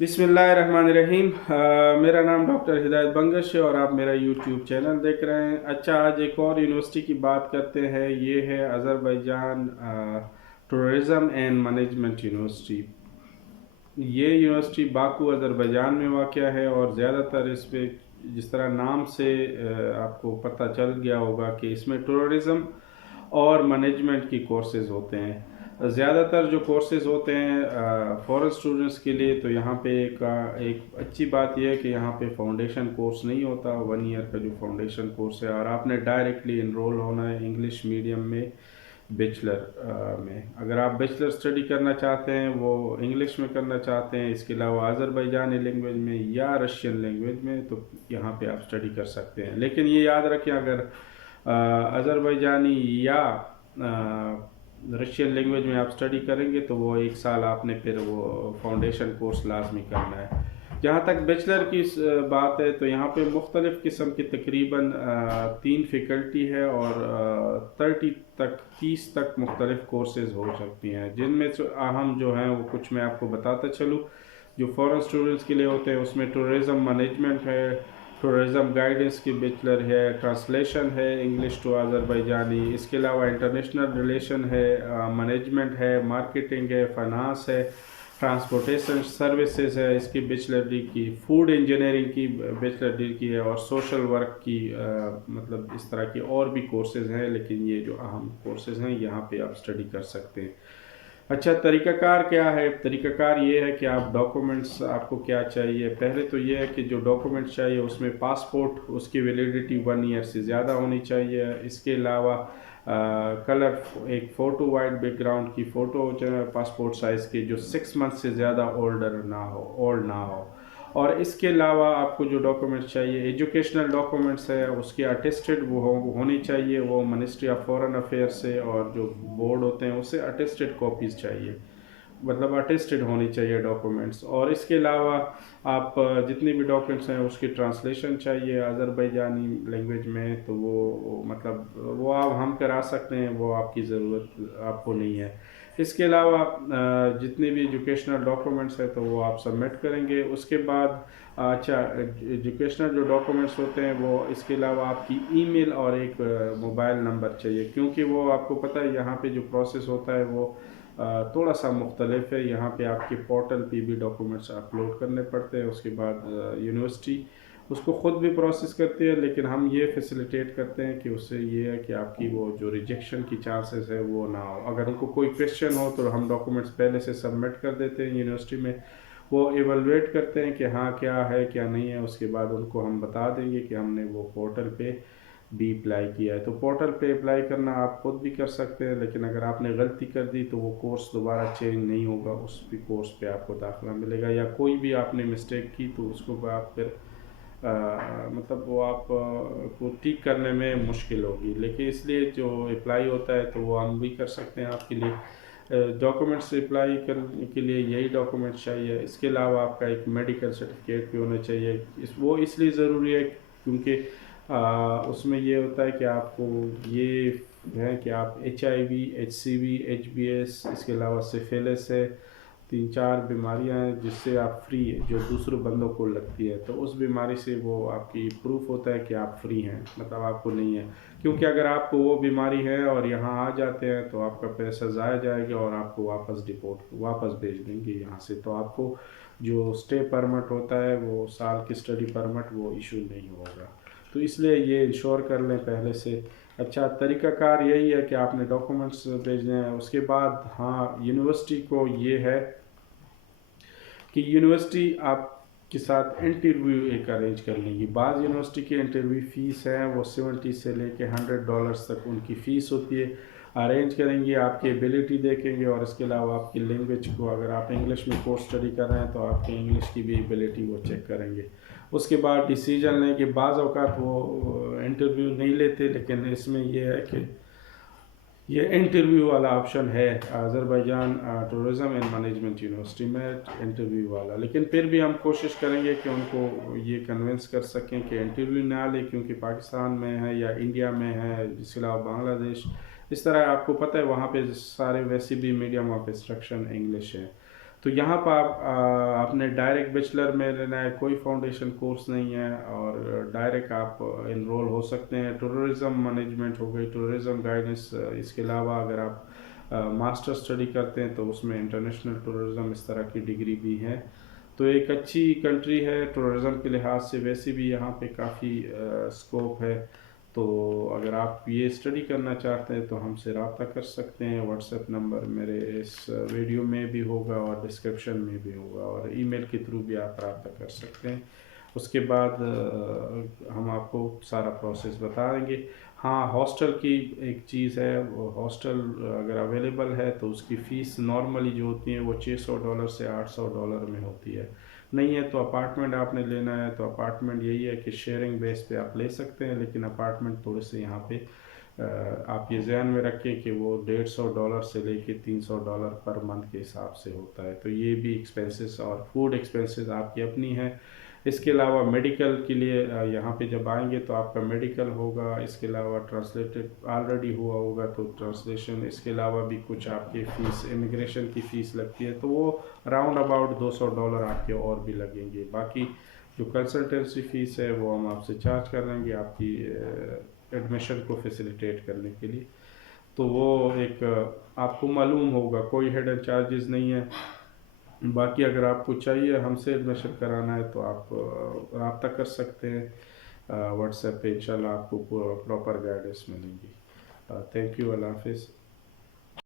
बिस्मिल्लाहिर्रहमानिर्रहीम। मेरा नाम डॉक्टर हिदायत बंगश है और आप मेरा यूट्यूब चैनल देख रहे हैं। अच्छा, आज एक और यूनिवर्सिटी की बात करते हैं। ये है Azerbaijan tourism and management university. ये यूनिवर्सिटी बाकू अज़रबैजान में वाक़या है और ज़्यादातर इस पे जिस तरह नाम से आपको पता चल गया होगा कि इसमें टूरिज़म और मैनेजमेंट की कोर्सेज़ होते हैं। ज़्यादातर जो कोर्सेज़ होते हैं फॉरेन स्टूडेंट्स के लिए, तो यहाँ पे एक अच्छी बात यह है कि यहाँ पे फाउंडेशन कोर्स नहीं होता। 1 ईयर का जो फाउंडेशन कोर्स है और आपने डायरेक्टली इनरोल होना है इंग्लिश मीडियम में बैचलर में। अगर आप बैचलर स्टडी करना चाहते हैं, वो इंग्लिश में करना चाहते हैं, इसके अलावा अज़रबैजानी लैंग्वेज में या रशियन लैंग्वेज में, तो यहाँ पे आप स्टडी कर सकते हैं। लेकिन ये याद रखें, अगर अज़रबैजानी या रशियन लैंग्वेज में आप स्टडी करेंगे तो वो 1 साल आपने फिर वो फाउंडेशन कोर्स लाजमी करना है। जहाँ तक बैचलर की बात है, तो यहाँ पे मुख्तलिफ़ किस्म की तकरीबन 3 फैकल्टी है और 30 तक मुख्तलिफ़ कोर्सेज़ हो सकती हैं, जिनमें से अहम जो हैं वो कुछ मैं आपको बताता चलूँ। जो फॉरेन स्टूडेंट्स के लिए होते हैं उसमें टूरिज़म मैनेजमेंट है, टूरिज़म गाइडेंस की बैचलर है, ट्रांसलेशन है इंग्लिश टू अज़रबैजानी, इसके अलावा इंटरनेशनल रिलेशन है, मैनेजमेंट है, मार्केटिंग है, फाइनेंस है, ट्रांसपोर्टेशन सर्विसेज है इसकी बैचलर डिग्री की, फूड इंजीनियरिंग की बैचलर डिग्री की है और सोशल वर्क की मतलब इस तरह की और भी कोर्सेज़ हैं। लेकिन ये जो अहम कोर्सेज़ हैं यहाँ पे आप स्टडी कर सकते हैं। अच्छा, तरीक़ाकार क्या है? तरीक़ाकार ये है कि आप डॉक्यूमेंट्स आपको क्या चाहिए। पहले तो ये है कि जो डॉक्यूमेंट्स चाहिए उसमें पासपोर्ट, उसकी वैलिडिटी 1 ईयर से ज़्यादा होनी चाहिए। इसके अलावा कलर एक फ़ोटो, वाइट बैकग्राउंड की फ़ोटो जो है पासपोर्ट साइज़ की, जो 6 मंथ से ज़्यादा ओल्ड ना हो। और इसके अलावा आपको जो डॉक्यूमेंट्स चाहिए, एजुकेशनल डॉक्यूमेंट्स है उसके अटेस्टेड वो होनी चाहिए, वो मिनिस्ट्री ऑफ फॉरेन अफेयर्स से और जो बोर्ड होते हैं उससे अटेस्टेड कॉपीज़ चाहिए, मतलब अटेस्टेड होनी चाहिए डॉक्यूमेंट्स। और इसके अलावा आप जितनी भी डॉक्यूमेंट्स हैं उसकी ट्रांसलेशन चाहिए अज़रबैजानी लैंग्वेज में, तो वो मतलब वो आप हम करा सकते हैं, वो आपकी ज़रूरत आपको नहीं है। इसके अलावा जितने भी एजुकेशनल डॉक्यूमेंट्स हैं तो वो आप सबमिट करेंगे। उसके बाद अच्छा, एजुकेशनल जो डॉक्यूमेंट्स होते हैं वो इसके अलावा आपकी ईमेल और एक मोबाइल नंबर चाहिए, क्योंकि वो आपको पता है यहाँ पे जो प्रोसेस होता है वो थोड़ा सा मुख्तलिफ है। यहाँ पे आपके पोर्टल पे भी डॉक्यूमेंट्स अपलोड करने पड़ते हैं। उसके बाद यूनिवर्सिटी उसको ख़ुद भी प्रोसेस करती है, लेकिन हम ये फैसिलिटेट करते हैं कि उससे ये है कि आपकी वो जो रिजेक्शन की चांसेस है वो ना हो। अगर उनको कोई क्वेश्चन हो तो हम डॉक्यूमेंट्स पहले से सबमिट कर देते हैं यूनिवर्सिटी में, वो एवेलुएट करते हैं कि हाँ क्या है क्या नहीं है। उसके बाद उनको हम बता देंगे कि हमने वो पोर्टल पे भी अप्लाई किया है। तो पोर्टल पे अप्लाई करना आप खुद भी कर सकते हैं, लेकिन अगर आपने गलती कर दी तो वो कोर्स दोबारा चेंज नहीं होगा, उस भी कोर्स पे आपको दाखिला मिलेगा। या कोई भी आपने मिस्टेक की तो उसको आप फिर मतलब वो आप को ठीक करने में मुश्किल होगी। लेकिन इसलिए जो अप्लाई होता है तो वो हम भी कर सकते हैं आपके लिए। डॉक्यूमेंट्स अप्लाई करने के लिए यही डॉक्यूमेंट्स चाहिए। इसके अलावा आपका एक मेडिकल सर्टिफिकेट भी होना चाहिए। वो इसलिए ज़रूरी है क्योंकि उसमें ये होता है कि आपको ये है कि आप HIV, HCV, HBS, इसके अलावा सिफिलिस है, 3-4 बीमारियां हैं जिससे आप फ्री है, जो दूसरे बंदों को लगती है, तो उस बीमारी से वो आपकी प्रूफ होता है कि आप फ्री हैं, मतलब आपको नहीं है। क्योंकि अगर आपको वो बीमारी है और यहाँ आ जाते हैं तो आपका पैसा ज़ाया जाएगा और आपको वापस भेज देंगे यहाँ से। तो आपको जो स्टे परमिट होता है, वो साल की स्टडी परमिट, वो इशू नहीं होगा। तो इसलिए ये इंश्योर कर लें पहले से। अच्छा, तरीक़ाकार यही है कि आपने डॉक्यूमेंट्स भेजने हैं। उसके बाद हाँ, यूनिवर्सिटी को ये है कि यूनिवर्सिटी आपके साथ इंटरव्यू एक अरेंज कर लेंगी। बाज़ यूनिवर्सिटी की इंटरव्यू फ़ीस है वो 70 से लेके $100 तक उनकी फ़ीस होती है। अरेंज करेंगे, आपकी एबिलिटी देखेंगे और इसके अलावा आपकी लैंग्वेज को, अगर आप इंग्लिश में कोर्स स्टडी कर रहे हैं तो आपकी इंग्लिश की भी एबिलिटी वो चेक करेंगे। उसके बाद डिसीजन लें कि बाज़ औक़ात वो इंटरव्यू नहीं लेते, लेकिन इसमें यह है कि ये इंटरव्यू वाला ऑप्शन है Azerbaijan tourism and management university में, इंटरव्यू वाला। लेकिन फिर भी हम कोशिश करेंगे कि उनको ये कन्विंस कर सकें कि इंटरव्यू ना लें, क्योंकि पाकिस्तान में है या इंडिया में है, इसके अलावा बांग्लादेश, इस तरह आपको पता है वहाँ पे सारे वैसे भी मीडियम ऑफ इंस्ट्रक्शन इंग्लिश है। تو یہاں پر آپ نے ڈائریکٹ بیچلر میں لینا ہے، کوئی فاؤنڈیشن کورس نہیں ہے، اور ڈائریکٹ آپ انرول ہو سکتے ہیں۔ ٹورزم مینجمنٹ ہو گئی، ٹورزم گائیڈنس، اس کے علاوہ اگر آپ ماسٹر اسٹڈی کرتے ہیں تو اس میں انٹرنیشنل ٹورزم اس طرح کی ڈگری بھی ہے۔ تو ایک اچھی کنٹری ہے ٹورزم کے لحاظ سے، ویسے بھی یہاں پہ کافی اسکوپ ہے۔ تو اگر آپ یہ اسٹڈی کرنا چاہتے ہیں تو ہم سے رابطہ کر سکتے ہیں۔ واٹس ایپ نمبر میرے اس ویڈیو میں بھی ہوگا اور ڈسکرپشن میں بھی ہوگا، اور ای میل کے تھرو بھی آپ رابطہ کر سکتے ہیں۔ اس کے بعد ہم آپ کو سارا پروسیس بتا دیں گے۔ ہاں، ہاسٹل کی ایک چیز ہے، وہ ہاسٹل اگر اویلیبل ہے تو اس کی فیس نارملی جو ہوتی ہے وہ $600 سے $800 میں ہوتی ہے۔ نہیں ہے تو اپارٹمنٹ آپ نے لینا ہے تو اپارٹمنٹ یہی ہے کہ شیئرنگ بیس پہ آپ لے سکتے ہیں، لیکن اپارٹمنٹ تھوڑے سے یہاں پہ آپ یہ ذہن میں رکھیں کہ وہ $150 سے لے کے $300 پر منتھ کے حساب سے ہوتا ہے۔ تو یہ بھی ایکسپینسز اور فوڈ ایکسپینسز آپ کی اپنی ہیں۔ اس کے علاوہ میڈیکل کے لیے یہاں پہ جب آئیں گے تو آپ کا میڈیکل ہوگا، اس کے علاوہ ٹرانسلیٹڈ آلریڈی ہوا ہوگا تو ٹرانسلیشن، اس کے علاوہ بھی کچھ آپ کی فیس، امیگریشن کی فیس لگتی ہے، تو وہ راؤنڈ اباؤٹ $200 آپ کے اور بھی لگیں گے۔ باقی جو کنسلٹنسی فیس ہے وہ ہم آپ سے چارج کر لیں گے آپ کی ایڈمیشن کو فیسیلیٹیٹ کرنے کے لیے۔ تو وہ ایک آپ کو معلوم ہوگا، کوئی ہیڈن چارجز نہیں ہے۔ باقی اگر آپ کو چاہیے ہم سے ایڈمیشن کرانا ہے تو آپ رابطہ کر سکتے ہیں واٹس ایپ پہ، انشاءاللہ آپ کو پراپر گائیڈنس ملیں گی۔ تھینک یو، اللہ حافظ۔